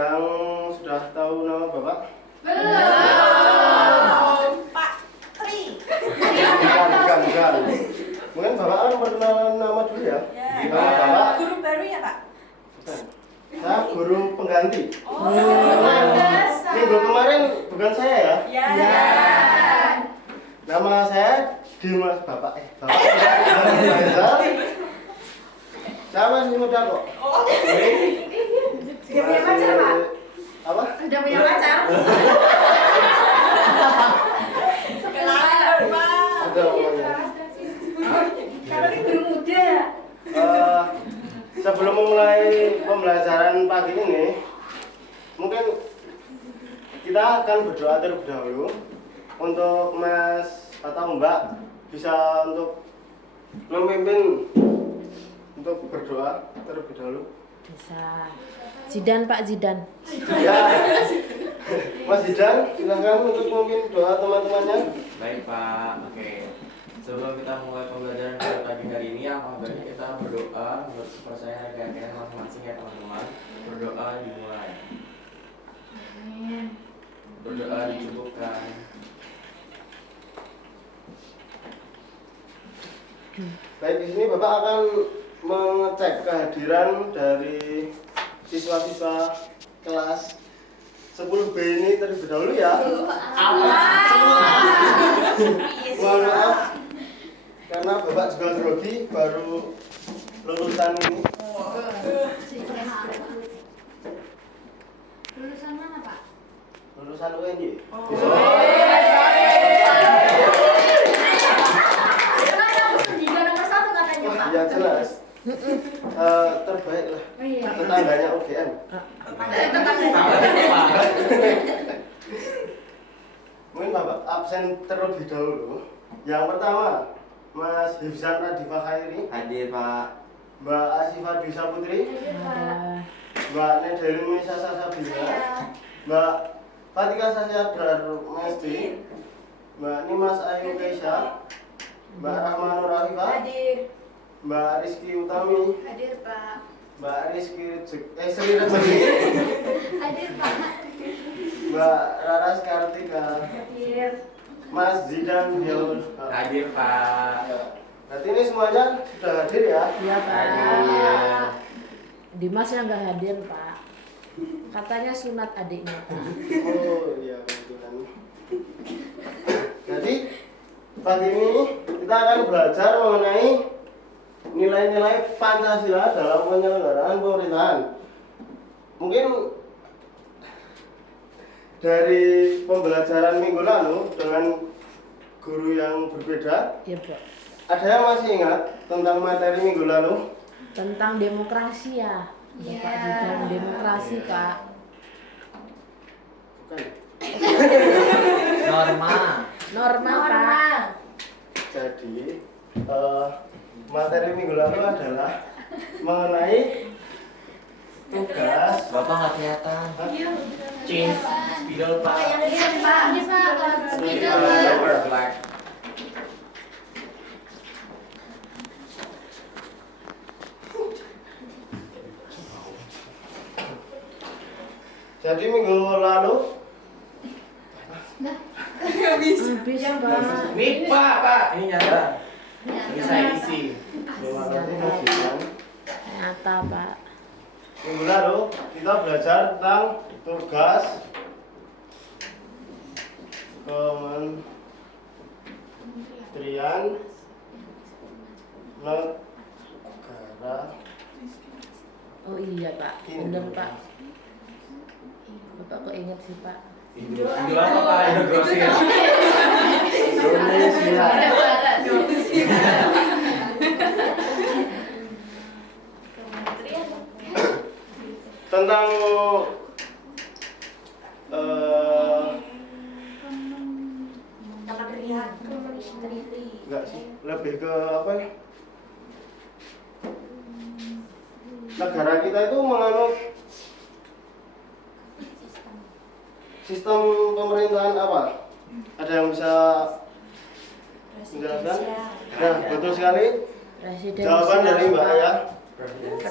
yang sudah tahu nama Bapak? Belum. Pak Tri. Bukan. Mungkin Bapak kan perkenalan nama dulu ya? Nama Bapak? Guru baru ya, Pak? Bukan. Saya guru pengganti. Oh, Minggu kemarin bukan saya ya? Ya. Nama saya Dimas Bapak. Saya masih muda kok. Oh. Sudah punya pacar, Pak? Apa? Sudah punya pacar? Kenalan, Pak. Ada namanya. Kalau ini guru muda. Sebelum memulai pembelajaran pagi ini, mungkin kita akan berdoa terlebih dahulu untuk Mas atau Mbak bisa untuk memimpin untuk berdoa terlebih dahulu. Bisa. Zidan, Pak Zidan. Ya, Mas Zidan, silakan untuk memimpin doa teman-temannya. Baik Pak, oke. Sebelum kita mulai pembelajaran pada pagi hari ini, apa baiknya kita berdoa menurut kepercayaan dan keyakinan masing-masing ya teman-teman. Berdoa dimulai. Berdoa dicukupkan. Baik, di sini Bapak akan mengecek kehadiran dari siswa-siswa kelas 10B ini terlebih dahulu ya. Mohon maaf karena Bapak juga grogi baru lulusan ini. Lulusan mana, Pak? Lulusan UNY. Pendidikan nomor 1 katanya, Pak. Ya jelas. Terbaik lah. Oh iya. Tetangganya UGM. Mungkin Bapak absen terlebih dahulu. Yang pertama, Mas Hifzan Radifa Khairi, Hadir Pak. Mbak Asifah Dwi Putri, Ada. Mbak Nedelin Misa Sasabila, Mbak Fatika Sasya Darmesti, Mbak Nimas Ayu Keisha, Mbak Rahmanur Afifah, Hadir. Mbak Rizky Utami, Hadir, Pak. Mbak Rizky Sri Rezeki, Hadir, Pak. Mbak Raras Kartika, Hadir. Mas Zidan Hill. Hadir Pak. Berarti ini semuanya sudah hadir ya? Iya, Pak. Hadir. Dimas yang nggak hadir, Pak. Katanya sunat adiknya, Pak. Oh iya kebetulan. Jadi pagi ini kita akan belajar mengenai nilai-nilai Pancasila dalam penyelenggaraan pemerintahan. Mungkin dari pembelajaran minggu lalu dengan guru yang berbeda, Iya, Pak. ada yang masih ingat tentang materi minggu lalu? Tentang demokrasi ya. Iya. Bapak Zidan demokrasi, Pak. Bukan. Norma. Norma, Pak. Jadi materi minggu lalu adalah mengenai tugas. Bapak nggak kelihatan. Cheese. Spidol Pak. Hadir, Pak. Ini, Pak. Black. Jadi minggu lalu Habis, Pak. Ini Pak. Ini nyata. Ini saya isi. Nyata, Pak. Minggu lalu kita belajar tentang tugas Kementerian Negara. Oh iya, Pak. Bener, Pak. Bapak kok inget sih, Pak? Indo apa Pak? Indo grosir. Indonesia. Tentang enggak sih, lebih ke apa ya? Negara kita itu menganut sistem pemerintahan apa? Ada yang bisa menjelaskan? Ya, betul sekali. Presiden. Jawaban dari Mbak ya. Presiden.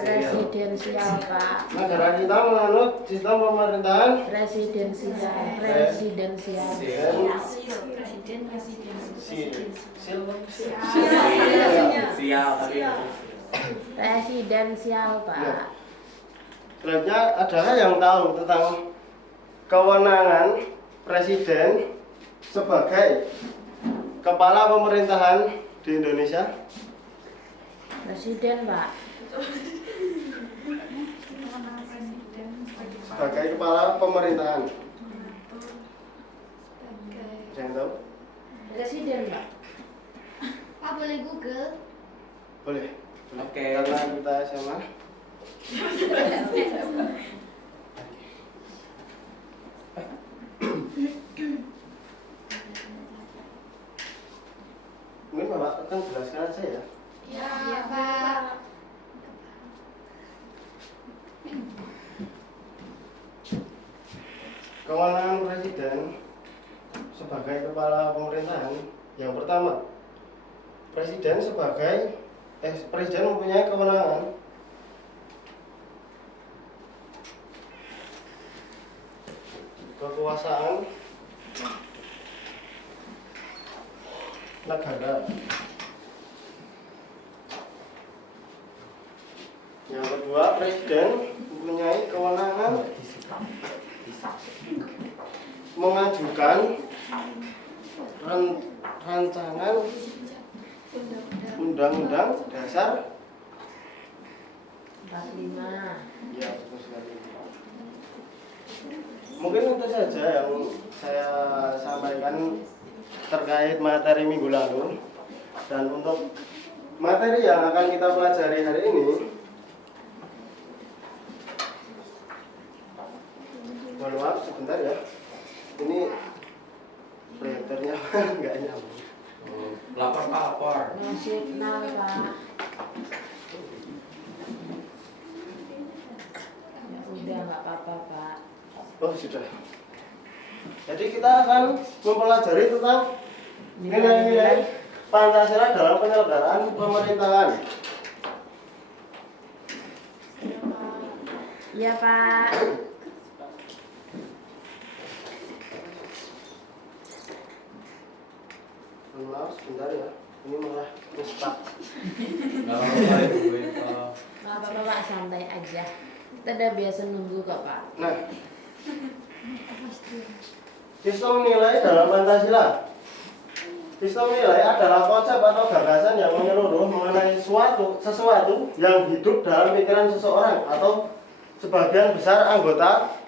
Presidensial, Pak. Negara kita menganut sistem pemerintahan Presidensial. Presidensial. Presiden Sial tadi. Presidensial, Ya. Pak. Selanjutnya, adakah yang tahu tentang kewenangan presiden sebagai kepala pemerintahan di Indonesia? Presiden, Pak. Sebagai kepala pemerintahan. Ada yang tahu? Presiden, Pak. Pak boleh Google? Boleh. Oke. Karena kita SMA. Mungkin Bapak akan jelaskan aja ya. Ya, Pak. Kewenangan presiden sebagai kepala pemerintahan, yang pertama, presiden mempunyai kewenangan kekuasaan negara. Yang kedua, presiden mempunyai kewenangan mengajukan rancangan undang-undang dasar. 45. Ya, betul sekali. Mungkin itu saja yang saya sampaikan terkait materi minggu lalu. Dan untuk materi yang akan kita pelajari hari ini, mohon maaf sebentar ya. Ini printernya nggak nyambung. Lapor Pak, lapor. No signal, Pak. Ya udah, nggak apa-apa, Pak. Oh sudah. Jadi kita akan mempelajari tentang nilai-nilai Pancasila dalam penyelenggaraan pemerintahan. Iya, Pak. Maaf sebentar ya. Ini malah stuck. Nggak apa-apa Ibu. Nggak apa-apa, Pak, santai aja. Kita udah biasa nunggu kok, Pak. Nah, sistem nilai dalam Pancasila. Sistem nilai adalah konsep atau gagasan yang menyeluruh mengenai sesuatu yang hidup dalam pikiran seseorang atau sebagian besar anggota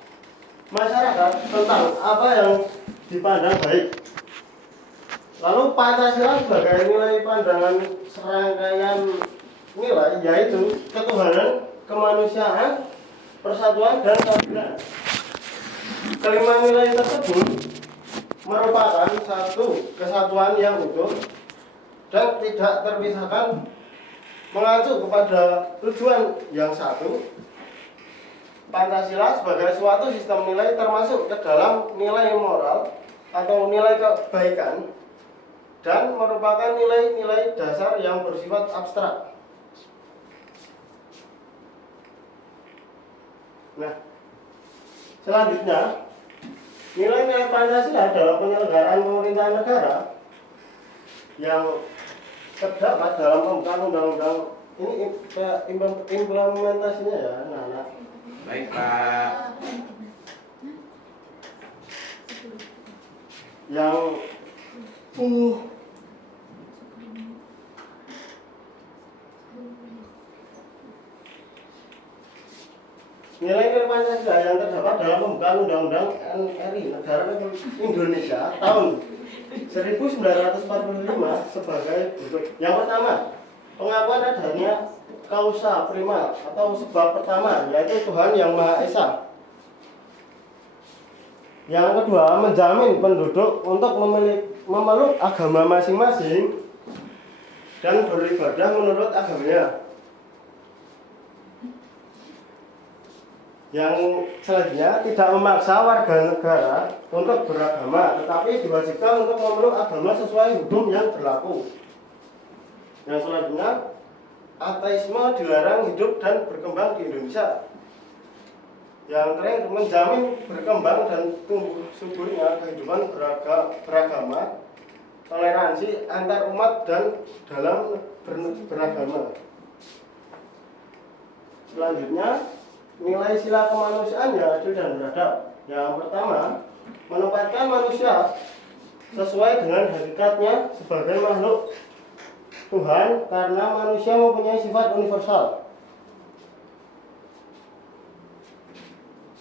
masyarakat tentang apa yang dipandang baik. Lalu Pancasila sebagai nilai pandangan serangkaian nilai, yaitu ketuhanan, kemanusiaan, persatuan, dan keadilan. Kelima nilai tersebut merupakan satu kesatuan yang utuh dan tidak terpisahkan, mengacu kepada tujuan yang satu. Pancasila sebagai suatu sistem nilai termasuk ke dalam nilai moral atau nilai kebaikan dan merupakan nilai-nilai dasar yang bersifat abstrak. Nah, selanjutnya, nilai-nilai Pancasila dalam penyelenggaraan pemerintahan negara yang terdapat dalam pembukaan undang-undang ini implementasinya ya, anak-anak. Baik Pak. Yang nilai-nilai Pancasila yang terdapat dalam pembukaan Undang-Undang NRI Negara Republik Indonesia tahun 1945 sebagai berikut. Yang pertama, pengakuan adanya kausa prima atau sebab pertama, yaitu Tuhan Yang Maha Esa. Yang kedua, menjamin penduduk untuk memeluk agama masing-masing dan beribadah menurut agamanya. Yang selanjutnya, tidak memaksa warga negara untuk beragama, tetapi diwajibkan untuk memeluk agama sesuai hukum yang berlaku. Yang selanjutnya, ateisme dilarang hidup dan berkembang di Indonesia. Yang terakhir, menjamin berkembang dan tumbuh suburnya kehidupan beragama, toleransi antar umat dan dalam beragama. Selanjutnya, nilai sila kemanusiaan yang adil dan beradab. Yang pertama, menempatkan manusia sesuai dengan hakikatnya sebagai makhluk Tuhan karena manusia mempunyai sifat universal.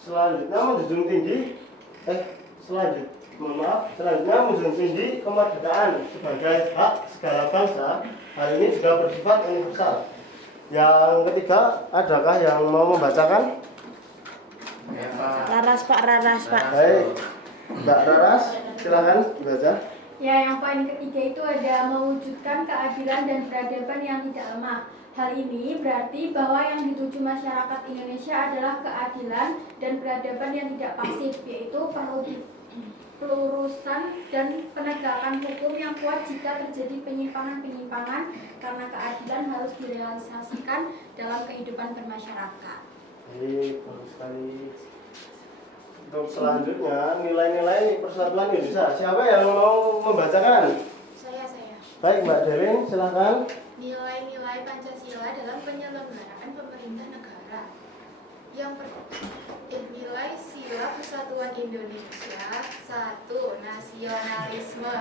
Selanjutnya menjunjung tinggi kemerdekaan sebagai hak segala bangsa. Hal ini juga bersifat universal. Yang ketiga, adakah yang mau membacakan? Raras Pak, Raras Pak. Baik, Mbak Raras, silahkan dibaca. Ya, yang poin ketiga itu ada mewujudkan keadilan dan peradaban yang tidak lemah. Hal ini berarti bahwa yang dituju masyarakat Indonesia adalah keadilan dan peradaban yang tidak pasif, yaitu pelurusan dan penegakan hukum yang kuat jika terjadi penyimpangan-penyimpangan karena keadilan harus direalisasikan dalam kehidupan bermasyarakat. Baik, bagus sekali. Untuk selanjutnya, nilai-nilai persatuan Indonesia. Siapa yang mau membacakan? Saya. Baik, Mbak Derin, silahkan. Nilai-nilai Pancasila dalam penyelenggaraan pemerintah negara. Nilai sila persatuan Indonesia. 1. Nasionalisme.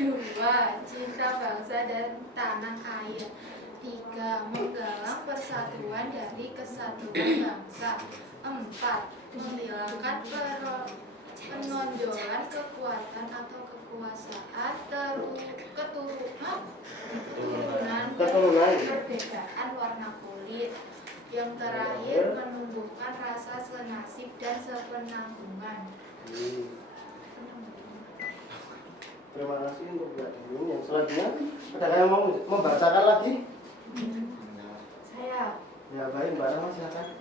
2. Cinta bangsa dan tanah air. 3. Menggalang persatuan dari kesatuan bangsa. 4. Menghilangkan penonjolan kekuatan atau kekuasaan keturunan perbedaan warna kulit. Yang terakhir, menumbuhkan rasa senasib dan sepenanggungan. Terima kasih untuk Mbak Derin. Yang selanjutnya, adakah yang mau membacakan lagi? Saya. Ya, baik, Mbak Rama, silahkan.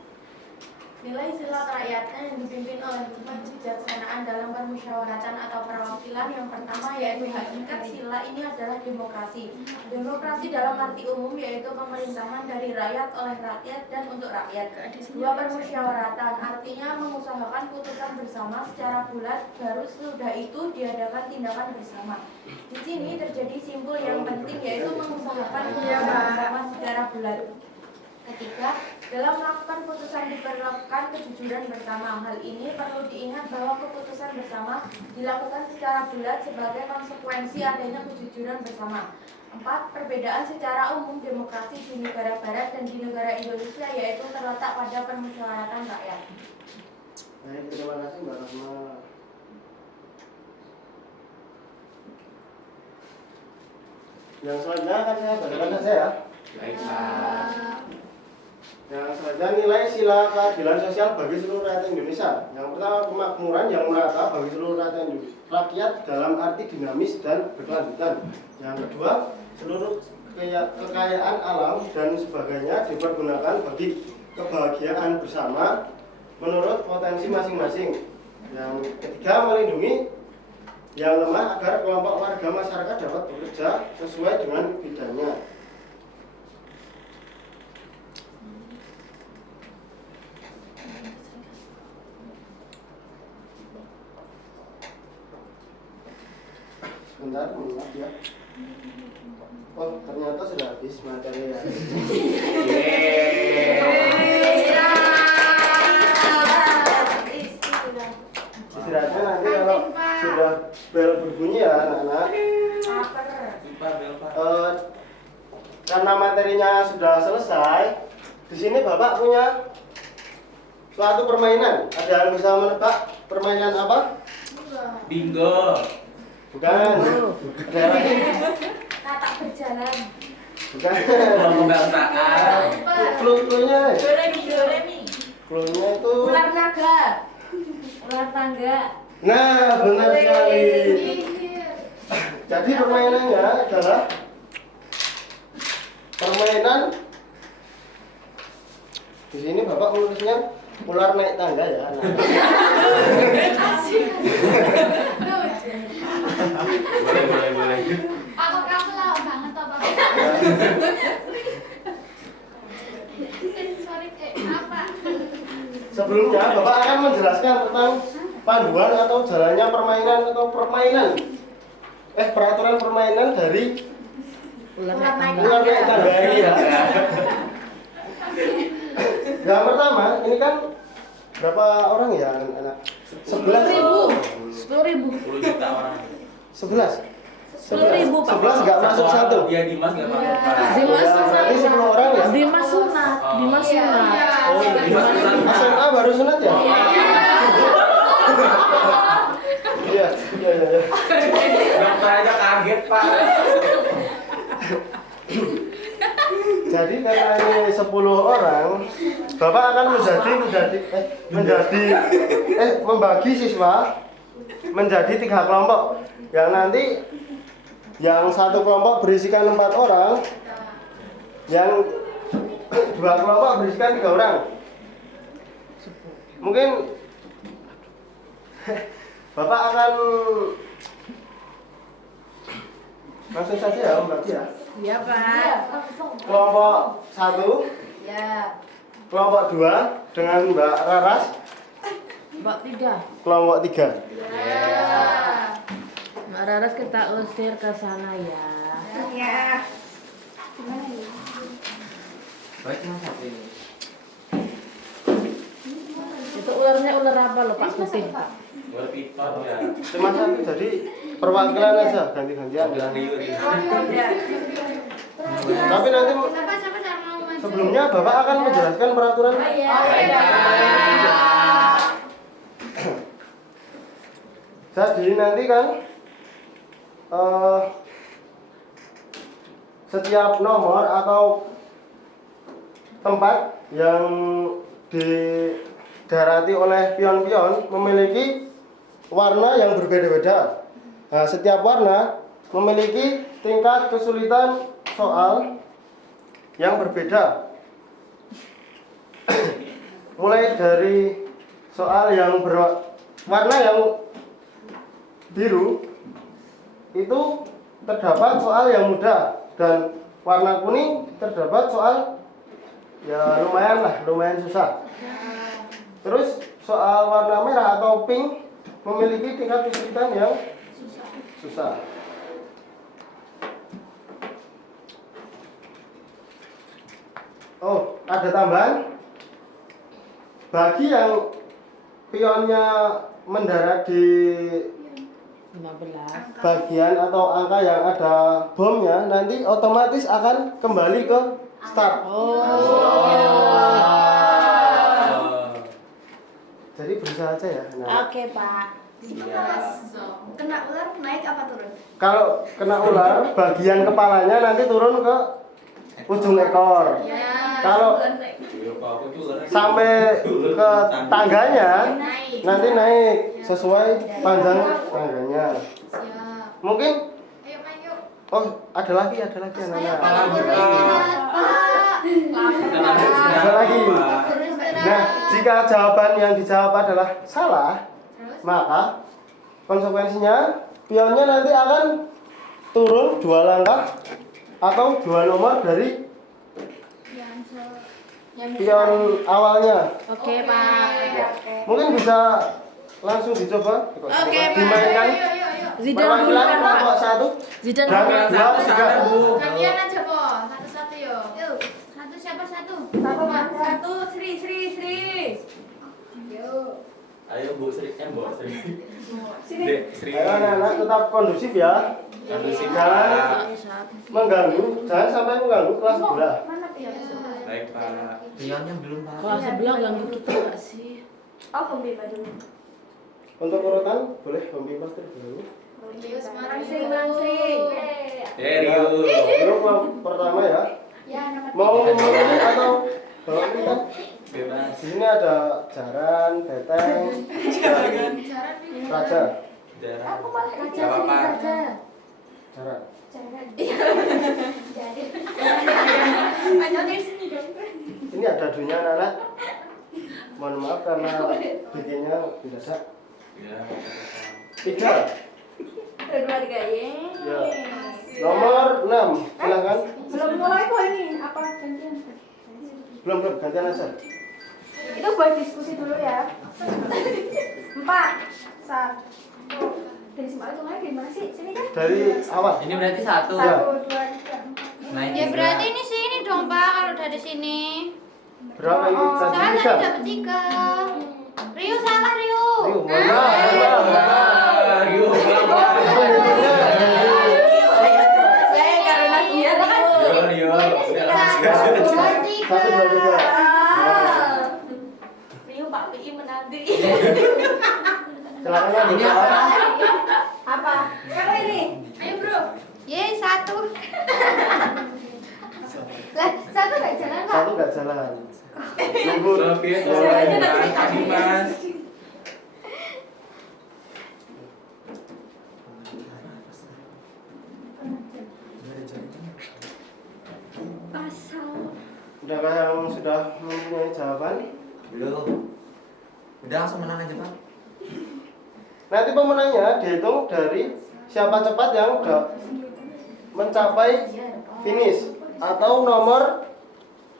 Nilai sila kerakyatan yang dipimpin oleh kebijaksanaan dalam permusyawaratan atau perwakilan. Yang pertama yaitu hakikat sila ini adalah demokrasi. Demokrasi dalam arti umum yaitu pemerintahan dari rakyat, oleh rakyat, dan untuk rakyat. 2. Permusyawaratan artinya mengusahakan putusan bersama secara bulat, baru sesudah itu diadakan tindakan bersama. Di sini terjadi simpul yang penting yaitu mengusahakan putusan bersama secara bulat. Ketiga, dalam melakukan putusan diperlukan kejujuran bersama. Hal ini perlu diingat bahwa keputusan bersama dilakukan secara bulat sebagai konsekuensi adanya kejujuran bersama. 4. Perbedaan secara umum demokrasi di negara barat dan di negara Indonesia yaitu terletak pada permusyawaratan rakyat. Baik, terima kasih Mbak Rahma. Yang selanjutnya akan saya bacakan saja ya. Baik, Pak. Yang selanjutnya, nilai sila keadilan sosial bagi seluruh rakyat Indonesia. Yang pertama, kemakmuran yang merata bagi seluruh rakyat dalam arti dinamis dan berkelanjutan. Yang kedua, seluruh kekayaan alam dan sebagainya dipergunakan bagi kebahagiaan bersama menurut potensi masing-masing. Yang ketiga, melindungi yang lemah agar kelompok warga masyarakat dapat bekerja sesuai dengan bidangnya. Sebentar, maaf ya. Oh, ternyata sudah habis materi ya. Istirahatnya nanti kalau sudah bel berbunyi ya anak-anak. Karena materinya sudah selesai, di sini Bapak punya suatu permainan. Ada yang bisa menebak permainan apa? Bingo. Bukan. Ada lagi? Tatak berjalan. Bukan. Pembangsaan. Clue-nya. Doremi. Clue-nya itu. Ular naga. Ular tangga. Nah, benar sekali. Jadi permainannya adalah permainan. Di sini Bapak menulisnya ular naik tangga ya. Boleh. Kamu lama banget toh Bapak. Sebelumnya Bapak akan menjelaskan tentang panduan atau jalannya permainan atau peraturan permainan dari Ular Ular naik ular naik tangga ini ya. Yang pertama, ini kan berapa orang ya anak? 11.000. 10.000. 10 juta orang. 11. 10.000, Pak. 11 nggak masuk satu. Iya, Dimas nggak masuk. Pak. Dimas Berarti 10 orang ya? Dimas sunat. Dimas sunat. Oh, Dimas sunat. SMA baru sunat ya? Iya. Dokter aja kaget, Pak. Jadi karena ini 10 orang, Bapak akan membagi siswa menjadi 3 kelompok. Yang nanti yang satu kelompok berisikan 4 orang, yang 2 kelompok berisikan 3 orang. Mungkin Bapak akan langsung saja ya membagi ya. Iya, Pak. Kelompok 1, Ya. kelompok 2 dengan Mbak Raras, Mbak 3. kelompok 3. Mbak Raras kita usir ke sana ya. Ya. Baik, cuma satu ini. Itu ularnya ular apa loh Pak Putih? Ular piton ya. Cuma satu, jadi perwakilan aja ganti-gantian. Bilang liur ya. Tapi nanti Siapa mau maju? sebelumnya Bapak akan menjelaskan peraturan. Jadi nanti kan setiap nomor atau tempat yang didarati oleh pion-pion memiliki warna yang berbeda-beda. Nah, setiap warna memiliki tingkat kesulitan soal yang berbeda. Mulai dari soal yang berwarna yang biru itu terdapat soal yang mudah, dan warna kuning terdapat soal ya lumayan susah. Terus soal warna merah atau pink memiliki tingkat kesulitan yang susah. Oh, ada tambahan. Bagi yang pionnya mendarat di 15. bagian atau angka yang ada bomnya, nanti otomatis akan kembali ke start. Jadi berusaha aja ya. Nah, Oke, Pak. Kena ular naik apa turun? kalau kena ular, bagian kepalanya nanti turun ke ujung ekor. Ya. Kalau sampai ke tangganya nanti naik sesuai panjang tangganya. Siap. Mungkin Ayo main yuk. oh ada lagi anak-anak. Ada lagi. Nah, jika jawaban yang dijawab adalah salah, maka konsekuensinya pionnya nanti akan turun 2 langkah atau 2 nomor dari pion awalnya. Oke, Pak. Mungkin bisa langsung dicoba. Oke, Pak. Dimainkan Zidan dulu perwakilan kan, kelompok Pak. 1 Zidan dan dulu. 2, 3. Gantian aja, Po. Satu-satu yuk. Yuk. Satu siapa satu? Satu, Sri. Ayo Bu Sri, Bu Sri. Sini. Dek, Sri. Ayo anak-anak tetap kondusif ya. Kondusif, Jangan Pak. mengganggu, jangan sampai mengganggu kelas sebelah. Mana pion? Baik, Pak. Pionnya belum, Pak. Kelas sebelah ganggu kita nggak sih? Oh, pembimbing dulu. Untuk urutan boleh pembimbing terlebih. Rio Semarang Sri. Rio. Grup pertama ya. Ya, nomor Mau memilih atau bawa pilihan? Bebas. Di sini ada jaran, beteng, raja. Jarang. Aku malah Gak apa-apa. Jaran. Ini ada dunia anak-anak. Mohon maaf karena bikinnya mendadak. Ya. 3. Keluarga ya. Ya. Nomor 6. Silakan. Belum mulai kok ini. Apa gantian? Belum gantian aja. Itu boleh diskusi dulu ya. 4, 1. Dari Simbang itu mulai dari mana sih? Sini kan? Dari awal. Ini berarti 1. 1, 2, 3, 4. Naik Ya tiga. berarti ini sini dong Pak kalau dari sini. Berapa ini tadi Salah bisa? tadi dapat 3. Rio salah Rio. Rio, mana? Rio, Saya karena dia kan. Rio. Satu, dua, tiga. Rio Pak PI menanti. Silakan Mas. Ini apa? Apa? Apa ini? Ayo bro. Ye 1. Lah, 1 nggak jalan Pak? Satu nggak jalan. Tunggu. Lebih Saya aja nanti tadi Mas. Pasal. Udahkah yang sudah mempunyai jawaban? Belum. Udah langsung menang aja, Pak. Nanti pemenangnya dihitung dari siapa cepat yang udah mencapai finish atau nomor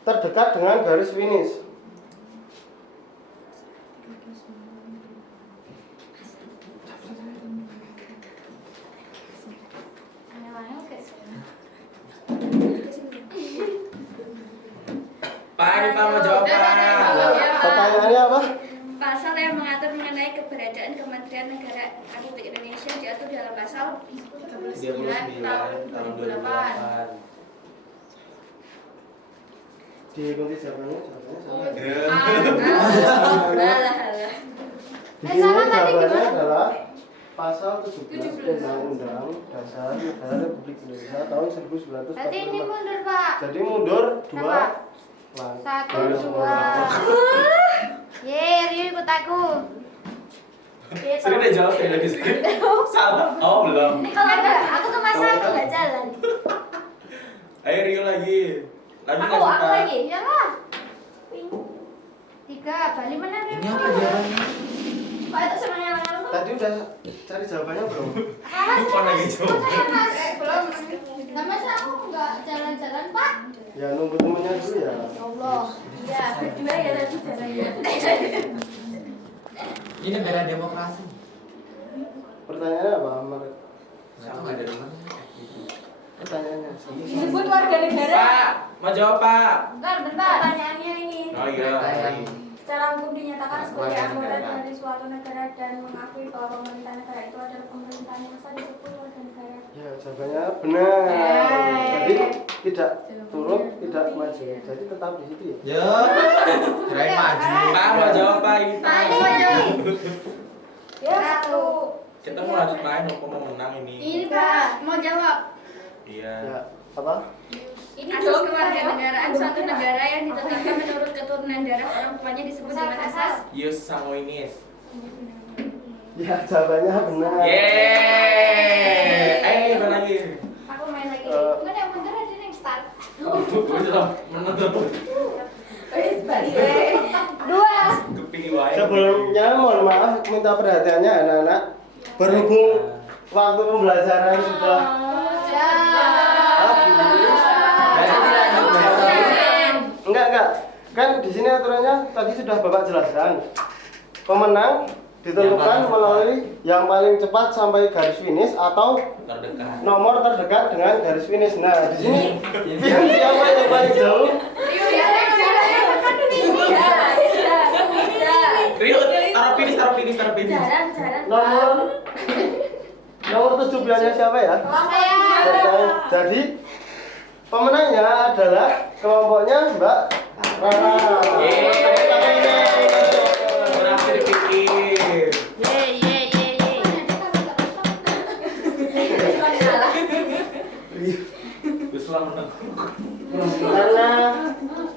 terdekat dengan garis finish. Pak, ini Pak mau jawab, Pak. Pertanyaannya apa? Pasal yang mengatur mengenai keberadaan Kementerian Negara Republik Indonesia diatur dalam pasal 39 tahun 2008. Diikuti jawabannya sama. Di sini salah tadi jawabannya gimana? adalah pasal 17 Undang-Undang Dasar Negara Republik Indonesia tahun 1945. Berarti ini mundur Pak. Jadi mundur 2 Berapa? langkah. 1, 2. Ye Rio ikut aku. Sering deh jawab ya lagi sering. Salah. Oh, belum. Kalau enggak, aku tuh masa aku nggak jalan. Ayo Rio lagi. Lagi Aku nggak suka? lagi. Iyalah. 3, Bali mana Rio? Ini apa jawabannya? Pak itu sama yang lalu. Tadi udah cari jawabannya belum? Lupa lagi jawab. Belum. Nah masa aku nggak jalan-jalan Pak? Ya nunggu temennya dulu ya. Ya Allah. Ya, berdua ya tadi caranya. Ini negara demokrasi. Pertanyaannya apa? Mer? Nggak tahu nggak ada temannya. Pertanyaannya. Disebut warga negara. Pak, mau jawab Pak? Bentar, bentar. Pertanyaannya ini. Oh iya. Secara hukum dinyatakan sebagai anggota dari suatu negara dan mengakui bahwa pemerintah negara itu adalah pemerintahan yang sah disebut warga negara. Ya jawabannya benar. Yeay. Jadi tidak turun, tidak maju. Jadi tetap di situ ya. Ya. Kirain maju. Pak, mau jawab Pak ini. Pak. Ya, 1. Kita mau lanjut main, mau menang ini. Ini Pak, mau jawab. Iya. Ya apa? Ini asas kewarganegaraan suatu negara yang ditetapkan menurut keturunan darah orang tuanya disebut dengan asas Ius sanguinis. Ya jawabannya benar. Yeay. Apa lagi? Aku main lagi. Eh. Enggak yang mundur ada yang start. Udah menonton. Wis balik. 2. Kepingin wae. Sebelumnya mohon maaf minta perhatiannya anak-anak. Berhubung waktu pembelajaran sudah Ya. Enggak. Kan di sini aturannya tadi sudah Bapak jelaskan. Pemenang ditentukan melalui yang paling cepat sampai garis finish atau Terdekat. nomor terdekat dengan garis finish. Nah, di sini siapa yang paling jauh? Rio ya. Rio, taruh finish. Jalan. Nomor 17-nya siapa ya? Saya. Jadi pemenangnya adalah kelompoknya Mbak Rana. Berhasil dipikir. Ye. Terus lah menang. Karena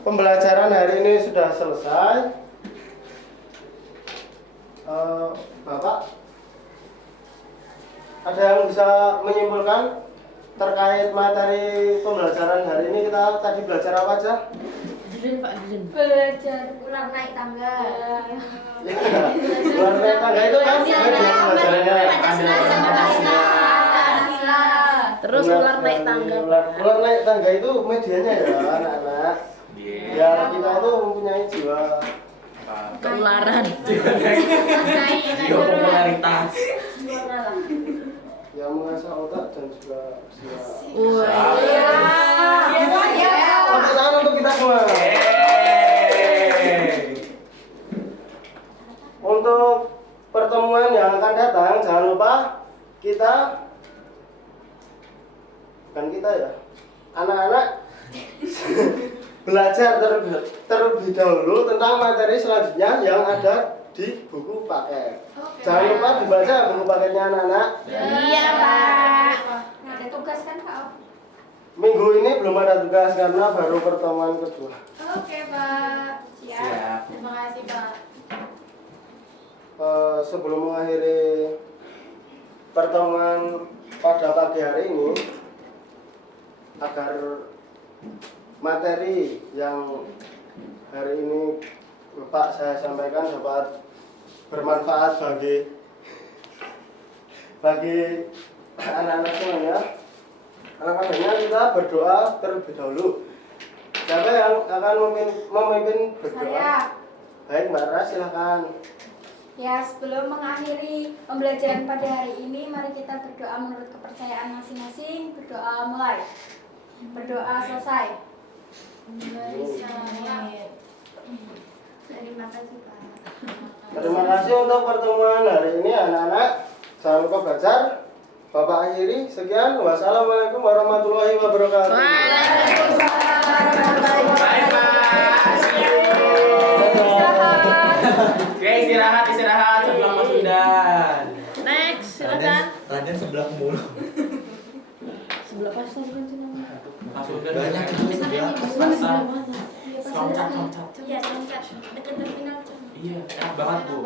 pembelajaran hari ini sudah selesai, Bapak ada yang bisa menyimpulkan terkait materi pembelajaran hari ini? Kita tadi belajar apa aja? Diren Pak, diren. Belajar ulang naik tangga. Luar naik tangga itu kan media pembelajarannya. Terus ular naik tangga. Ular naik tangga itu medianya ya anak-anak. Biar kita itu mempunyai jiwa apa? Ketularan. Popularitas. Yang mengasah otak dan juga siap. Wah. Tepuk tangan untuk kita semua. Untuk pertemuan yang akan datang, jangan lupa kita, bukan kita ya, anak-anak belajar terlebih dahulu tentang materi selanjutnya yang ada di buku paket. Jangan lupa dibaca buku paketnya anak-anak. Iya, Pak. Ada tugas kan, Pak? Minggu ini belum ada tugas karena baru pertemuan kedua. Oke, Pak. Siap. Terima kasih, Pak. Sebelum mengakhiri pertemuan pada pagi hari ini, agar materi yang hari ini Bapak saya sampaikan dapat bermanfaat bagi anak-anak semuanya. Alangkah kita berdoa terlebih dahulu. Siapa yang akan memimpin berdoa? Saya. Baik, Mbak Ras, silakan. Ya, sebelum mengakhiri pembelajaran pada hari ini, mari kita berdoa menurut kepercayaan masing-masing. Berdoa mulai. Berdoa selesai. Terima kasih, Pak. Terima kasih untuk pertemuan hari ini anak-anak. Jangan lupa belajar. Bapak akhiri. Sekian. Wassalamualaikum warahmatullahi wabarakatuh. Bye Pak. See you. Oke, istirahat sebelum Mas Undan. Next, silakan. Raden sebelah mulu. Sebelah pasar kan sih namanya. Mas Undan Banyak banyak. itu sebelah. Sebelah mana? Loncat. Iya, loncat. Dekat terminal. Iya, enak banget Bu.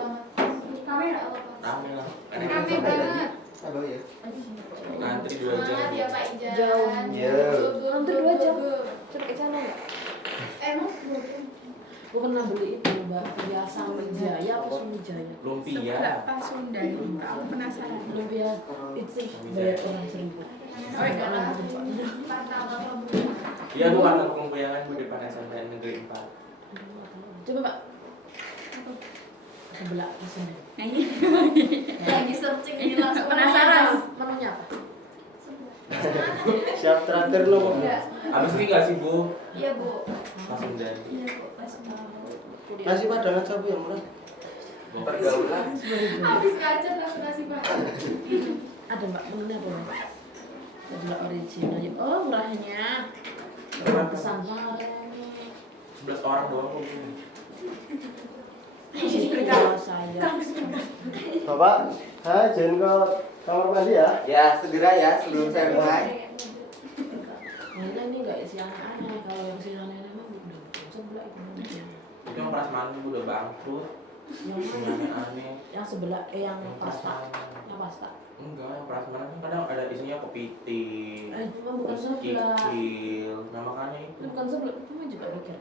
Kamera. Rame lah. Rame banget. Abang ya. Ngantri 2 jam. Semangat ya, Pak Ijan. Jauh. Iya. Hampir 2 jam. Cepet sana nggak? Emang Gue pernah beli itu Mbak, biasa Wijaya apa Sunwijaya? Lumpia. Pasundan. Aku penasaran. Lumpia itu bayar orang 1.000. Oh, enggak lah. Martabak lebih. Iya Bu, kartu pengumpulangan Bu depan SMPN Negeri 4. Coba Pak. Sebelah pasar. Lagi searching ini langsung Penasaran? Menunya apa? Siap terakhir loh. Habis ini nggak sih Bu? Iya, Bu. Mas Undan. Iya, Bu. Pasundan. Nasi padang aja Bu yang murah. Pergaulan. Habis ngajar langsung nasi Pak. Ada Mbak, menunya apa Mbak? Sebelah original. Oh murahnya. Pesan banget. 11 orang doang Bu. Kalau saya. Bapak, saya izin ke kamar mandi ya. Ya, segera ya sebelum saya mulai. Mainnya ini nggak isi anak-anak. Kalau yang isi anak-anak mah udah sebelah itu. Itu yang prasmanan Bu udah bangkrut. Yang Aneh. yang sebelah yang Yang pasta. prasmanan. Yang pasta. Enggak, yang prasmanan kan kadang ada isinya kepiting. Itu mah bukan Terus sebelah. kikil. Nah makanya itu. Itu bukan sebelah. Itu mah juga mikir.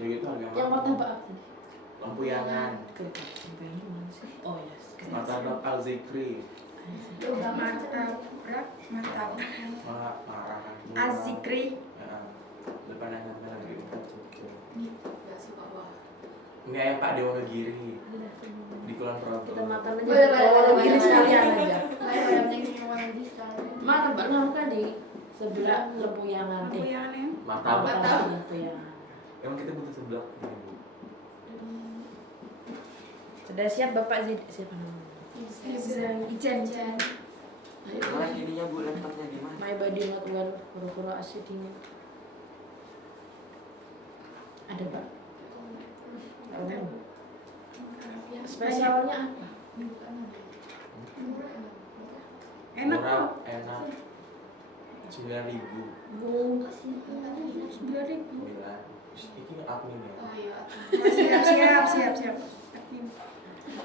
Begitu harga Yang mahal. martabak apa? Lempuyangan. Kereta. Sampai ini mana sih? Oh ya. Martabak Al-Zikri. Udah mantap. Mantap. Marah. Azikri. Ya. Depan SMPN Negeri 4 Jogja. Enggak suka wah. Enggak yang Pak Dewonegiri. Di Kulon Progo. Kita makan aja. Boleh, boleh, Kalau boleh, gini boleh. sekalian aja. Kayak yang semuanya di sekali. Martabak nama kan di sebelah lempuyangan. Aku yang aneh. Martabak. Lempuyangan. Emang kita butuh sebelah. Sudah siap Bapak Zid? Siapa namanya? Ijan. Mana ininya Bu, laptopnya di mana? My body not well, pura-pura asidnya. Ada Pak? Oh. Spesialnya apa? Enak Murah, kok. enak. 9.000. Bung. 9.000. 9. Ini admin ya. Oh iya. Siap.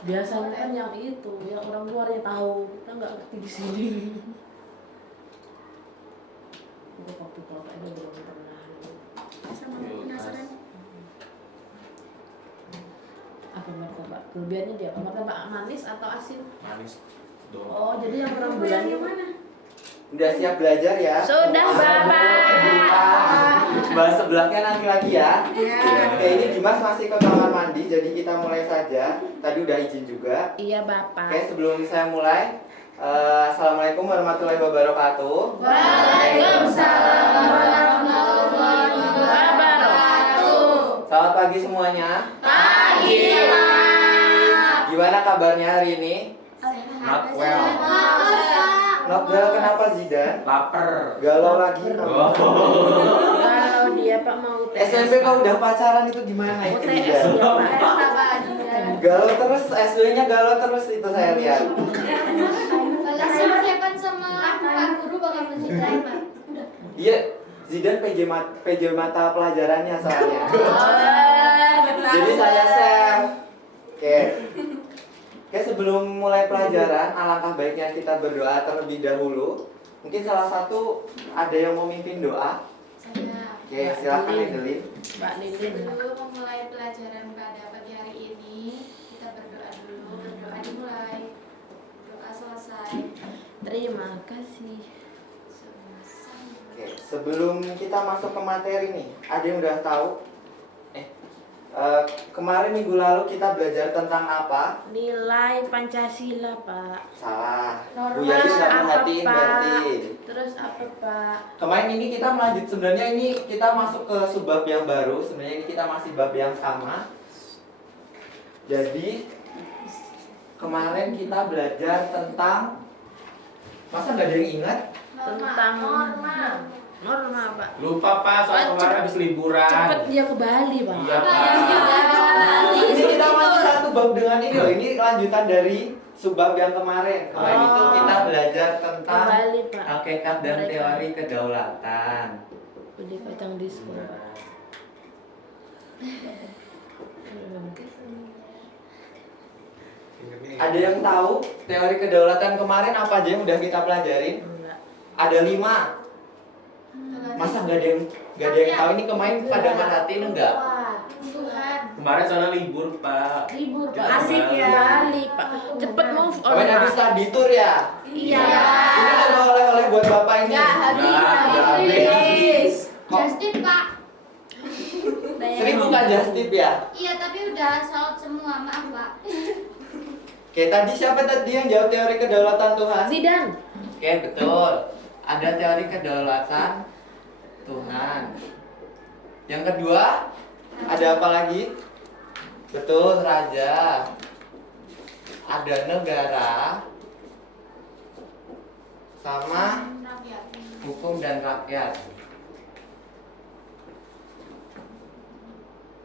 Biasanya kan yang itu, yang orang luar yang tahu, kita nggak ngerti di sini. Itu kopi kalau itu belum pernah. Sama penasaran. Apa martabak? Kelebihannya dia, martabak manis atau asin? Manis doang. Oh, jadi yang orang Yang bilang mana? Udah siap belajar ya? Sudah, Bapak. Bahas sebelahnya nanti lagi ya. Oke, ini Dimas masih ke kamar mandi, jadi kita mulai saja. Tadi udah izin juga. Iya, Bapak. Oke, sebelum saya mulai, Assalamualaikum warahmatullahi wabarakatuh. Waalaikumsalam warahmatullahi wabarakatuh. Selamat pagi semuanya. Pagi, Pak. Gimana kabarnya hari ini? Not well. Not well, kenapa Zidan? Lapar. Galau lagi. Kalau dia Pak mau tes. SMP kau udah pacaran itu gimana Mau itu tes Zidan? ya, Pak. Galau terus, SW-nya galau terus itu saya lihat. Kalau siap-siapan sama Pak Guru bakal mencintai Pak. Iya, Zidan PJ mata pelajarannya soalnya. Jadi saya save. Oke. Oke, sebelum mulai pelajaran, alangkah baiknya kita berdoa terlebih dahulu. Mungkin salah satu ada yang mau mimpin doa. Saya. Oke, silakan Edelin. Mbak Lilin. Sebelum memulai pelajaran pada pagi hari ini, kita berdoa dulu. Berdoa dimulai. Doa selesai. Terima kasih. Oke, sebelum kita masuk ke materi nih, ada yang udah tahu? Kemarin minggu lalu kita belajar tentang apa? Nilai Pancasila, Pak. Salah. Norma. Bu Yadi udah Apa, perhatiin Pak? berarti. Terus apa, Pak? Kemarin ini kita melanjut, sebenarnya ini kita masuk ke subbab yang baru. Sebenarnya ini kita masih bab yang sama. Jadi kemarin kita belajar tentang, masa nggak ada yang ingat? Tentang norma, Pak. Lupa Pak, soal kemarin habis liburan. Cepet dia ke Bali, Pak. Iya Pak. Ini kita masih satu bab dengan ini loh. Ini lanjutan dari subbab yang kemarin. Kemarin itu kita belajar Ke tentang Bali, Pak. hakikat dan Mereka. teori kedaulatan. Beli kacang di sekolah. Ada yang tahu teori kedaulatan kemarin apa aja yang udah kita pelajarin? Enggak. Ada 5. Masa nggak ada yang tahu ini kemarin pada merhatiin enggak? Tuhan. Kemarin soalnya libur Pak. Libur, Pak. Kita Asik Bali. ya. Bali, Pak. Cepet move on, Kemarin habis Pak. study tour ya? Iya. Ini ada oleh-oleh buat bapak ini. Habis. Kok Justin Pak. 1000 kan just tip ya? Iya tapi udah saut semua, maaf Pak. Oke, tadi siapa tadi yang jawab teori kedaulatan Tuhan? Zidan. Oke, betul. Ada teori kedaulatan Tuhan. Yang kedua, ada apa lagi? Betul, raja. Ada negara. Sama hukum dan rakyat.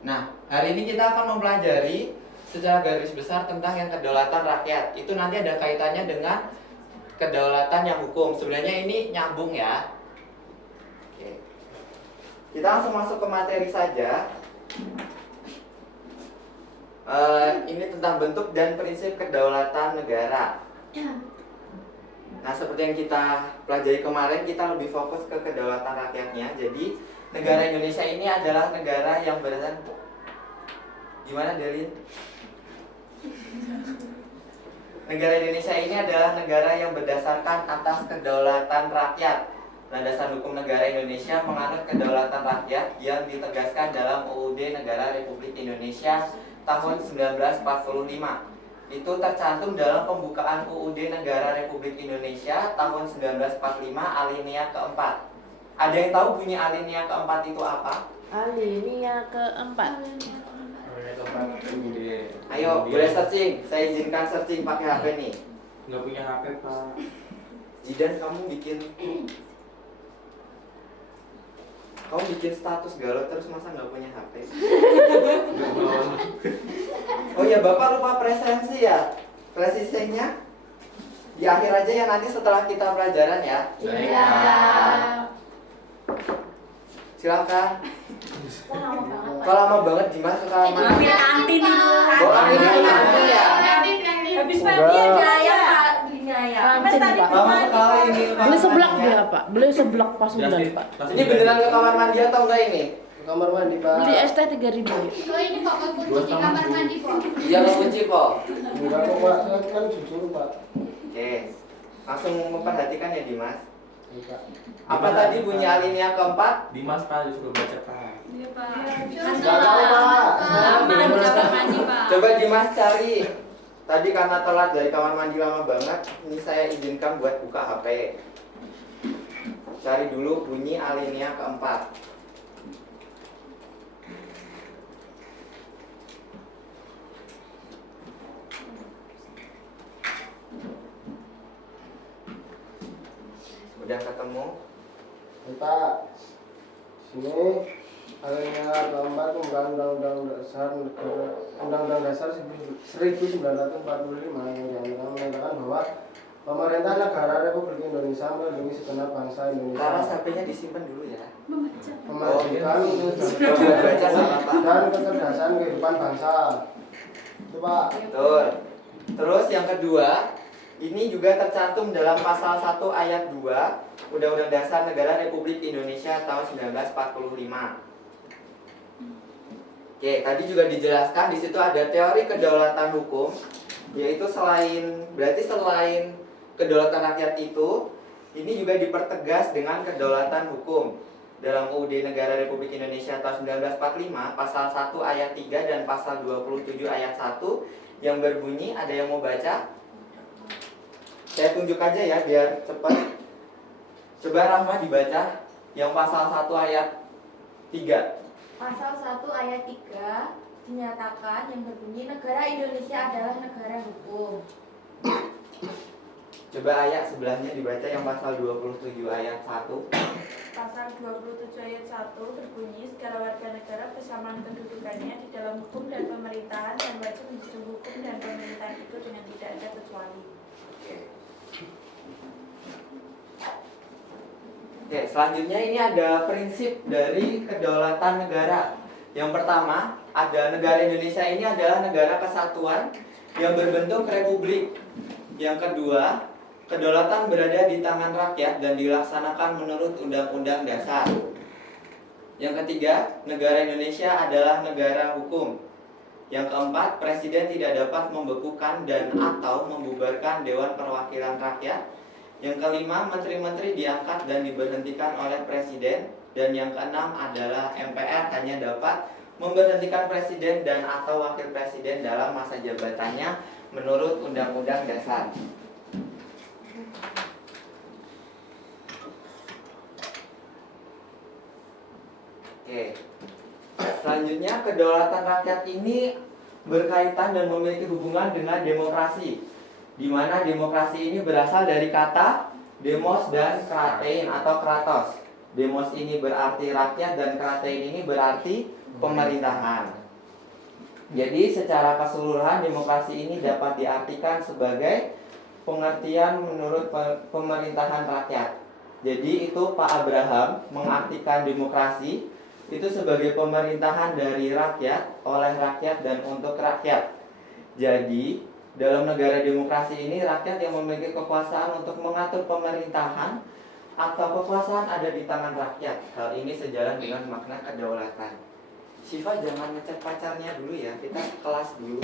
Nah, hari ini kita akan mempelajari secara garis besar tentang yang kedaulatan rakyat. Itu nanti ada kaitannya dengan kedaulatan yang hukum. Sebenarnya ini nyambung ya. Oke. Kita langsung masuk ke materi saja. Ini tentang bentuk dan prinsip kedaulatan negara. Nah, seperti yang kita pelajari kemarin, kita lebih fokus ke kedaulatan rakyatnya. Jadi, negara Indonesia ini adalah negara yang berdasarkan, gimana Delin? Negara Indonesia ini adalah negara yang berdasarkan atas kedaulatan rakyat. Landasan hukum negara Indonesia menganut kedaulatan rakyat yang ditegaskan dalam UUD Negara Republik Indonesia tahun 1945. Itu tercantum dalam pembukaan UUD Negara Republik Indonesia tahun 1945 alinea keempat. Ada yang tahu bunyi alinea keempat itu apa? Alinea keempat. Ayo, boleh searching. Saya izinkan searching pakai HP nih. Nggak punya HP Pak. Zidan, kamu bikin status galau terus masa nggak punya HP? Nggak mau. Oh ya, Bapak lupa presensi ya? Presisinya di akhir aja ya, nanti setelah kita pelajaran ya. Iya. Silakan. Kok lama banget Dimas ke kamar mandi? kantin itu. Oh, ambil nanti ya. Habis pagi ada ya Pak, belinya ya. Mas Kantin, tadi Pak. Lama sekali ini. Beli seblak ya. dia, Pak. Beli seblak pas udah, Pak. Ini beneran ke kamar mandi atau enggak ini? Ke kamar mandi, Pak. Beli es teh 3.000. Oh ini Pak kunci di kamar mandi Pak. Iya, kunci kok. Enggak kok, Pak. Saya kan jujur, Pak. Oke. Langsung memperhatikan ya Dimas. Apa tadi bunyi alinea keempat? Dimas Pak disuruh baca Pak. Iya Pak. Nggak tahu, Pak. Aman di kamar mandi Pak. Coba Dimas cari. Tadi karena telat dari kamar mandi lama banget, ini saya izinkan buat buka HP. Cari dulu bunyi alinea keempat. Udah ketemu? Kita sini alinea keempat pembukaan Undang-Undang Dasar 1945 yang menyatakan bahwa pemerintah negara Republik Indonesia melindungi segenap bangsa Indonesia. Laras HP-nya disimpan dulu ya. Memajukan Baca sama Pak. dan kecerdasan kehidupan bangsa. Itu Pak. Betul. Terus yang kedua, ini juga tercantum dalam pasal 1 ayat 2 Undang-Undang Dasar Negara Republik Indonesia tahun 1945. Oke, tadi juga dijelaskan di situ ada teori kedaulatan hukum, yaitu selain kedaulatan rakyat itu, ini juga dipertegas dengan kedaulatan hukum. Dalam UUD Negara Republik Indonesia tahun 1945, pasal 1 ayat 3 dan pasal 27 ayat 1 yang berbunyi, ada yang mau baca? Saya tunjuk aja ya biar cepat. Coba Rahma dibaca yang pasal 1 ayat 3. Pasal 1 ayat 3 dinyatakan yang berbunyi negara Indonesia adalah negara hukum. Coba ayat sebelahnya dibaca yang pasal 27 ayat 1. Pasal 27 ayat 1 berbunyi segala warga negara bersamaan kedudukannya di dalam hukum dan pemerintahan dan wajib menjunjung hukum dan pemerintahan itu dengan tidak ada kecuali. Oke, selanjutnya ini ada prinsip dari kedaulatan negara. Yang pertama, ada negara Indonesia ini adalah negara kesatuan yang berbentuk republik. Yang kedua, kedaulatan berada di tangan rakyat dan dilaksanakan menurut Undang-Undang Dasar. Yang ketiga, negara Indonesia adalah negara hukum. Yang keempat, presiden tidak dapat membekukan dan atau membubarkan Dewan Perwakilan Rakyat. Yang kelima, menteri-menteri diangkat dan diberhentikan oleh presiden. Dan yang keenam adalah MPR hanya dapat memberhentikan presiden dan atau wakil presiden dalam masa jabatannya menurut Undang-Undang Dasar. Oke. Selanjutnya, kedaulatan rakyat ini berkaitan dan memiliki hubungan dengan demokrasi, di mana demokrasi ini berasal dari kata demos dan kratein atau kratos. Demos ini berarti rakyat dan kratein ini berarti pemerintahan. Jadi secara keseluruhan demokrasi ini dapat diartikan sebagai pengertian menurut pemerintahan rakyat. Jadi itu Pak Abraham mengartikan demokrasi itu sebagai pemerintahan dari rakyat, oleh rakyat dan untuk rakyat. Jadi dalam negara demokrasi ini rakyat yang memiliki kekuasaan untuk mengatur pemerintahan atau kekuasaan ada di tangan rakyat. Hal ini sejalan dengan makna kedaulatan. Syifa jangan ngecek pacarnya dulu ya, kita kelas dulu.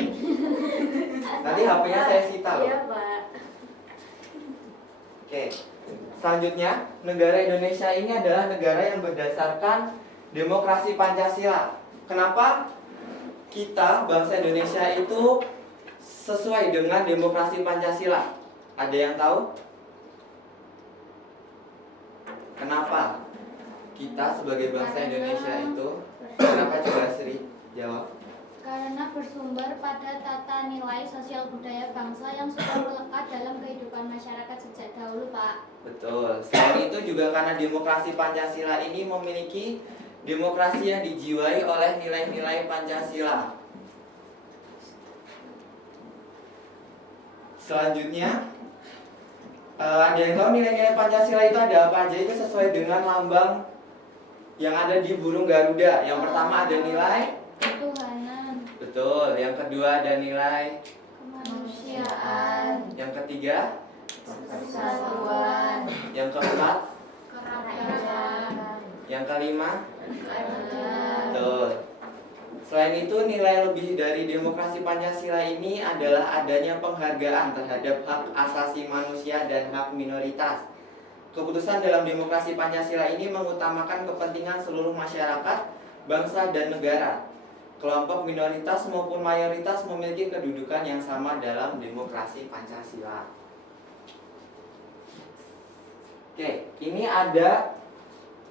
Nanti HP-nya saya sita loh. Iya Pak. Oke. Selanjutnya, negara Indonesia ini adalah negara yang berdasarkan demokrasi Pancasila. Kenapa kita bangsa Indonesia itu sesuai dengan demokrasi Pancasila? Ada yang tahu? Kenapa kita sebagai bangsa Indonesia itu? Kenapa, coba Sri jawab? Karena bersumber pada tata nilai sosial budaya bangsa yang sudah melekat dalam kehidupan masyarakat sejak dahulu, Pak. Betul. Selain itu juga karena demokrasi Pancasila ini memiliki demokrasi yang dijiwai oleh nilai-nilai Pancasila. Selanjutnya, ada yang tahu nilai-nilai Pancasila itu ada apa aja? Itu sesuai dengan lambang yang ada di burung Garuda. Yang pertama ada nilai Ketuhanan, betul. Yang kedua ada nilai. kemanusiaan, Yang ketiga. persatuan, Yang keempat. kerakyatan, Yang kelima. keadilan. Betul. Selain itu, nilai lebih dari demokrasi Pancasila ini adalah adanya penghargaan terhadap hak asasi manusia dan hak minoritas. Keputusan dalam demokrasi Pancasila ini mengutamakan kepentingan seluruh masyarakat, bangsa, dan negara. Kelompok minoritas maupun mayoritas memiliki kedudukan yang sama dalam demokrasi Pancasila. Oke, ini ada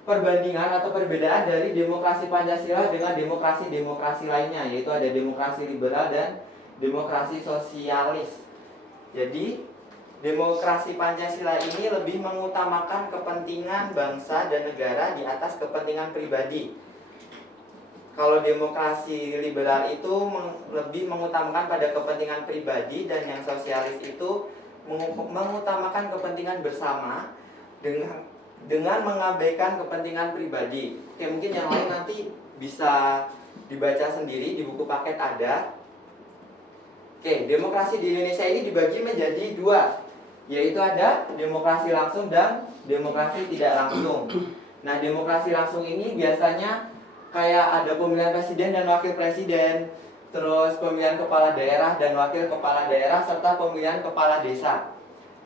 perbandingan atau perbedaan dari demokrasi Pancasila dengan demokrasi-demokrasi lainnya, yaitu ada demokrasi liberal dan demokrasi sosialis. Jadi, demokrasi Pancasila ini lebih mengutamakan kepentingan bangsa dan negara di atas kepentingan pribadi. Kalau demokrasi liberal itu lebih mengutamakan pada kepentingan pribadi, dan yang sosialis itu mengutamakan kepentingan bersama dengan mengabaikan kepentingan pribadi. Oke, mungkin yang lain nanti bisa dibaca sendiri di buku paket ada. Oke, demokrasi di Indonesia ini dibagi menjadi dua, yaitu ada demokrasi langsung dan demokrasi tidak langsung. Nah, demokrasi langsung ini biasanya kayak ada pemilihan presiden dan wakil presiden, terus pemilihan kepala daerah dan wakil kepala daerah, serta pemilihan kepala desa.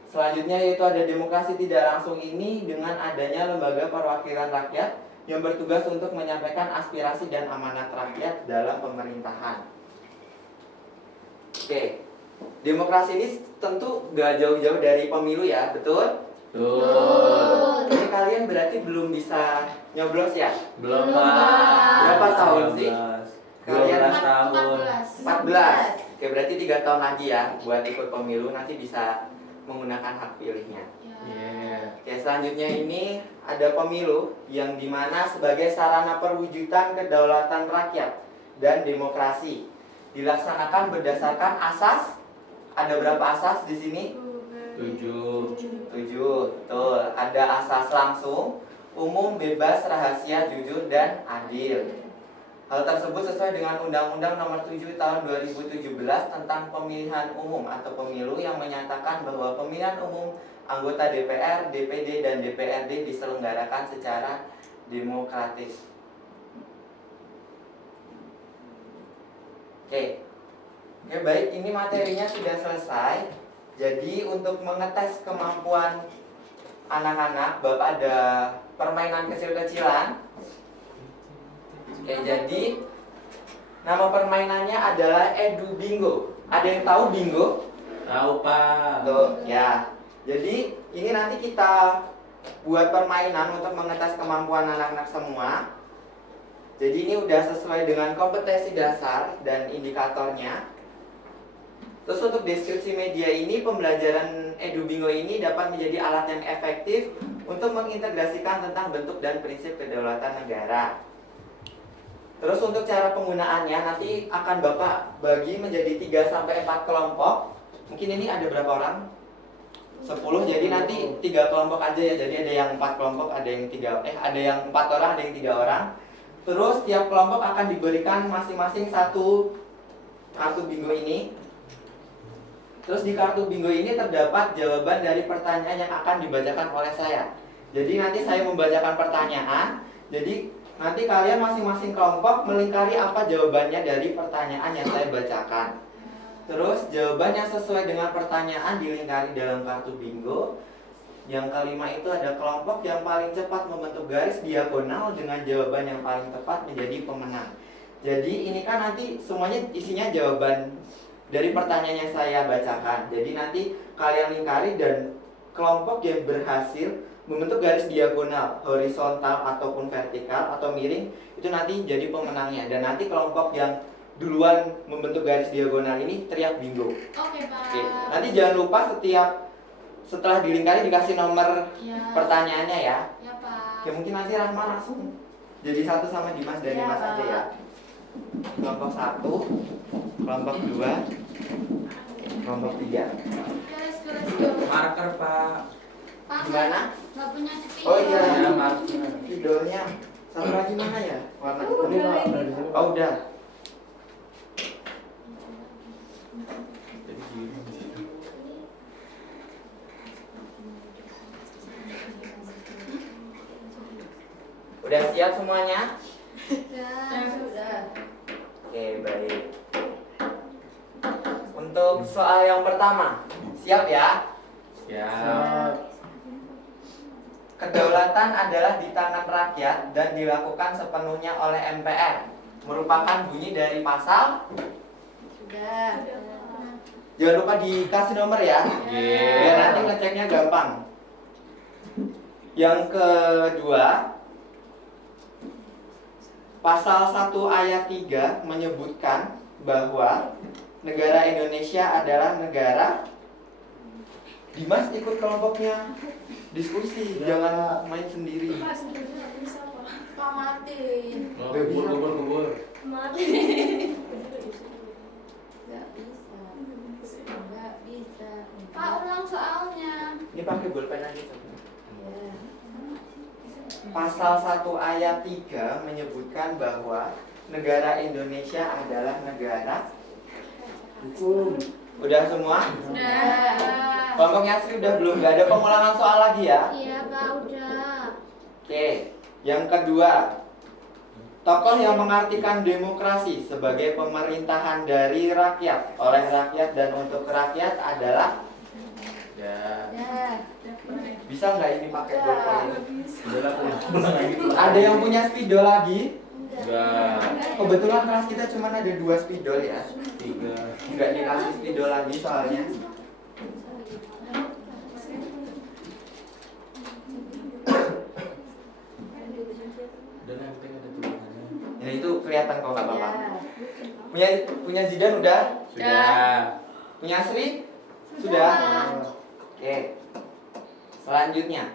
Selanjutnya yaitu ada demokrasi tidak langsung ini dengan adanya lembaga perwakilan rakyat yang bertugas untuk menyampaikan aspirasi dan amanat rakyat dalam pemerintahan. Oke, demokrasi ini tentu gak jauh-jauh dari pemilu ya, betul? Betul. Ini kalian berarti belum bisa nyoblos ya? Belum, Pak. Berapa tahun sih? 12 tahun. 14. Oke, berarti 3 tahun lagi ya buat ikut pemilu, nanti bisa menggunakan hak pilihnya. Yeah. Oke, selanjutnya ini ada pemilu yang dimana sebagai sarana perwujudan kedaulatan rakyat dan demokrasi dilaksanakan berdasarkan asas. Ada berapa asas di sini? 7. 7, betul. Ada asas langsung, umum, bebas, rahasia, jujur, dan adil. Hal tersebut sesuai dengan Undang-Undang Nomor 7 Tahun 2017 tentang Pemilihan Umum atau Pemilu yang menyatakan bahwa pemilihan umum anggota DPR, DPD, dan DPRD diselenggarakan secara demokratis. Oke, baik, ini materinya sudah selesai. Jadi untuk mengetes kemampuan anak-anak, Bapak ada permainan kecil-kecilan. Oke, jadi nama permainannya adalah Edu Bingo. Ada yang tahu bingo? Tahu, Pak. Tuh, ya. Jadi ini nanti kita buat permainan untuk mengetes kemampuan anak-anak semua. Jadi ini udah sesuai dengan kompetensi dasar dan indikatornya. Terus untuk deskripsi media ini, pembelajaran Edu Bingo ini dapat menjadi alat yang efektif untuk mengintegrasikan tentang bentuk dan prinsip kedaulatan negara. Terus untuk cara penggunaannya nanti akan Bapak bagi menjadi 3-4 kelompok. Mungkin ini ada berapa orang? 10. Jadi nanti 3 kelompok aja ya. Jadi ada yang 4 kelompok, ada yang 4 orang, ada yang 3 orang. Terus tiap kelompok akan diberikan masing-masing satu kartu bingo ini. Terus di kartu bingo ini terdapat jawaban dari pertanyaan yang akan dibacakan oleh saya. Jadi nanti saya membacakan pertanyaan. Jadi nanti kalian masing-masing kelompok melingkari apa jawabannya dari pertanyaan yang saya bacakan. Terus jawaban yang sesuai dengan pertanyaan dilingkari dalam kartu bingo. Yang kelima itu ada kelompok yang paling cepat membentuk garis diagonal dengan jawaban yang paling tepat menjadi pemenang. Jadi ini kan nanti semuanya isinya jawaban dari pertanyaan yang saya bacakan. Jadi nanti kalian lingkari dan kelompok yang berhasil membentuk garis diagonal, horizontal ataupun vertikal atau miring itu nanti jadi pemenangnya. Dan nanti kelompok yang duluan membentuk garis diagonal ini teriak bingo. Oke, Pak. Oke. Nanti jangan lupa setelah dilingkari dikasih nomor Ya. pertanyaannya ya. Ya, Pak. Oke, mungkin nanti Rahma langsung jadi satu sama Dimas dan Ya, Dimas Pak. aja ya. Kelompok 1, kelompok 2, kelompok 3. Let's go. Marker, Pak. Pak, Gimana? nggak punya spidol. Oh iya. Ya, marker. Idolnya. Satu lagi mana ya? Warna Ini Pak, udah di sini. Oh udah. Jadi gini. Udah siap semuanya? Ya. Sudah. Oke, baik. Untuk soal yang pertama, siap ya? Ya. Siap. Kedaulatan adalah di tangan rakyat dan dilakukan sepenuhnya oleh MPR. Merupakan bunyi dari pasal. Sudah. Jangan lupa dikasih nomor ya. Biar nanti ngeceknya gampang. Yang kedua, pasal 1 ayat 3 menyebutkan bahwa negara Indonesia adalah negara. Dimas ikut kelompoknya diskusi, jangan main sendiri. Pak mati. Kubur. Mati. Nggak bisa. Nggak bisa. Pak ulang soalnya. Ini pakai bolpen aja. Ya. Pasal 1 ayat 3 menyebutkan bahwa negara Indonesia adalah negara hukum. Udah semua? Udah. Kelompoknya Asri udah belum? Gak ada pengulangan soal lagi ya? Iya Pak udah. Oke, yang kedua, tokoh yang mengartikan demokrasi sebagai pemerintahan dari rakyat, oleh rakyat dan untuk rakyat adalah. Ya. Ya. Bisa nggak ini pakai bolpen? Udahlah pulang lagi. Ada yang punya spidol lagi? Enggak. Kebetulan kelas kita cuma ada 2 spidol ya. 3. Nggak dikasih spidol lagi soalnya. Dan yang penting ada tulisannya. Ya itu kelihatan kok nggak apa-apa. Ya. Punya Zidan udah? Sudah. Punya Asri? Sudah? Oke. Selanjutnya.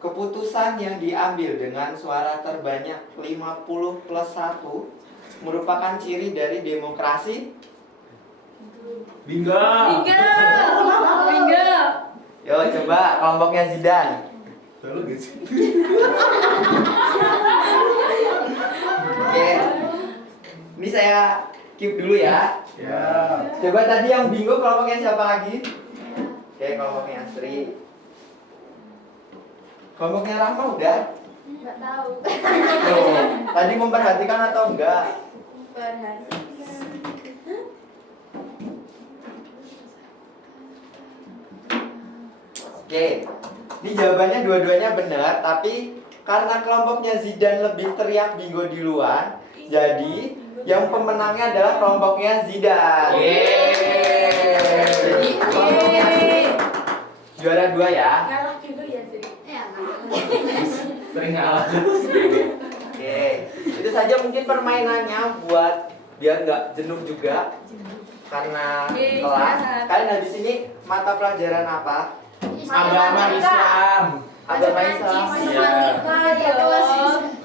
Keputusan yang diambil dengan suara terbanyak 50+1 merupakan ciri dari demokrasi. Bingo. Bingo. Yo coba kelompoknya Zidan. Lalu guys. Oke. Ini saya keep dulu ya. Ya. Coba tadi yang bingo kelompoknya siapa lagi? Oke, kelompoknya Asri. Kelompoknya Rahma udah? Nggak tahu. Tuh, tadi memperhatikan atau enggak? Perhatikan. Oke. Ini jawabannya dua-duanya benar, tapi karena kelompoknya Zidan lebih teriak bingo di luar, jadi yang pemenangnya adalah kelompoknya Zidan. Yeay. Jadi kelompoknya Asri juara 2 ya. Ngalah dulu ya, Sri. Ya. Sering ngalah. Oke, itu saja mungkin permainannya buat biar nggak jenuh juga karena kelas. Kalian habis ini mata pelajaran apa? Agama Islam. Agama Islam. Iya. Matematika ya kelas.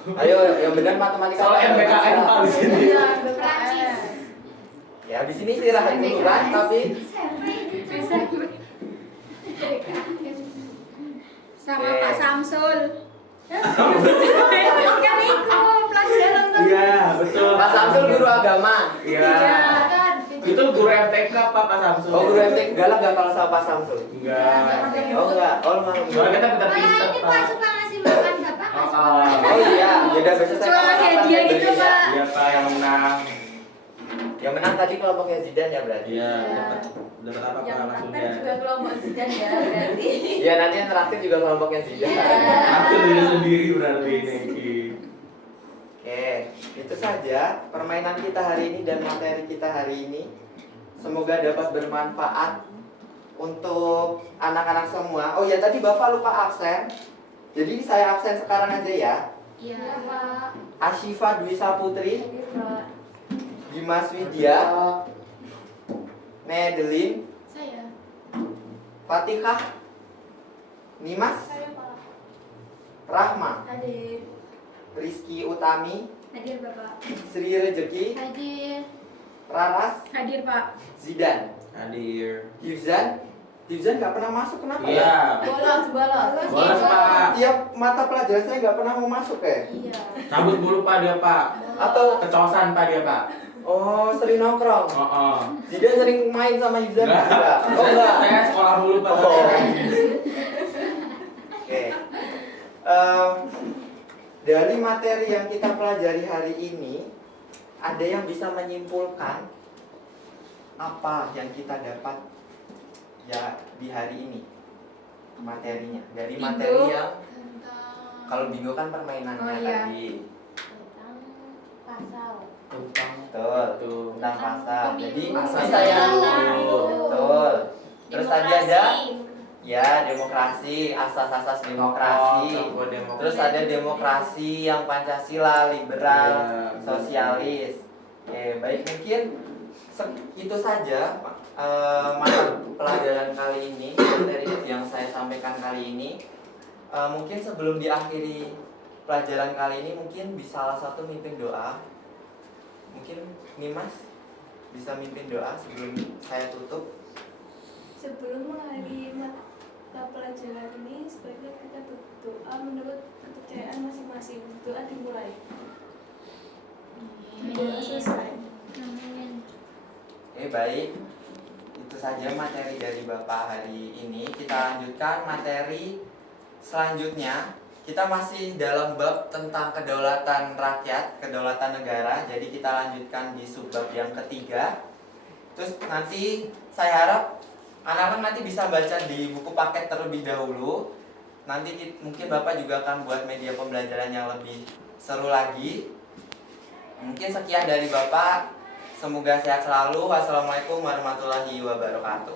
Ayo, yang benar matematika. Soal MBKM Pak di sini. Iya, BKM. Ya, di sini istirahat dulu kan, tapi Sama Oke. Pak Samsul. Kan itu pelajaran tuh. Iya, betul. Pak Samsul guru agama. Iya. Itu guru MTK Pak Samsul. Oh, guru MTK galak nggak kalau sama Pak Samsul? Enggak. Oh enggak, oh malu. Soalnya kita minta Kayak pinter, ini Pak Pak. suka ngasih makan Bapak. Oh iya, beda besok saya Cuma ngasih hadiah gitu, Pak. Iya, Pak yang menang. Yang menang tadi kelompoknya Zidan ya berarti. Iya, dapat apa Yang Pak praktek langsungnya. juga kelompok Zidan ya, berarti. Iya, nanti yang terakhir juga kelompoknya Zidan. Aku diri sendiri berarti Neki. Oke, itu saja permainan kita hari ini dan materi kita hari ini. Semoga dapat bermanfaat untuk anak-anak semua. Oh ya, tadi Bapak lupa absen. Jadi saya absen sekarang aja ya. Iya Pak. Asyifa Dwi Saputri, Hadir, Pak. Dimas Widya, Nedelin, Saya. Fatihah, Nimas, Rahma, Hadir. Rizky Utami, Hadir Bapak. Sri Rejeki, Hadir. Raras, Hadir Pak. Zidan, Hadir. Hifzan. Hifzan nggak pernah masuk, kenapa ya? Iya. Bolos. Bolos Pak. Tiap mata pelajaran saya nggak pernah mau masuk ya? Iya. Cabut dulu Pak dia Pak. Atau Kecosan Pak dia Pak. oh sering nongkrong? Oh. Zidan sering main sama Hifzan Enggak. juga? Oh enggak? Saya sekolah dulu Pak. Oh. Oke. Dari materi yang kita pelajari hari ini, ada yang bisa menyimpulkan apa yang kita dapat ya di hari ini? materinya. Dari Bingo. materi yang Tentang kalau bingo kan permainannya Oh, iya. tadi. Tentang pasal. Tentang Betul. itu. Tentang pasal. Jadi Pasal. bisa ya. Betul. Betul. Terus tadi ada Demokrasi. ya demokrasi, asas-asas demokrasi. Tokoh demokrasi. Terus ada demokrasi yang Pancasila, liberal, Iya, sosialis. Oke, baik mungkin itu saja mata pelajaran kali ini, materi yang saya sampaikan kali ini. Mungkin sebelum diakhiri pelajaran kali ini mungkin bisa salah satu mimpin doa. Mungkin Nimas bisa mimpin doa sebelum saya tutup. Sebelum mengakhiri mata pelajaran ini, sebaiknya kita berdoa menurut kepercayaan masing-masing. Doa dimulai. Doa selesai. Oke, baik. Itu saja materi dari Bapak hari ini. Kita lanjutkan materi selanjutnya. Kita masih dalam bab tentang kedaulatan rakyat, kedaulatan negara. Jadi kita lanjutkan di subbab yang ketiga. Terus nanti saya harap anak-anak nanti bisa baca di buku paket terlebih dahulu. Nanti mungkin Bapak juga akan buat media pembelajaran yang lebih seru lagi. Mungkin sekian dari Bapak. Semoga sehat selalu. Wassalamualaikum warahmatullahi wabarakatuh.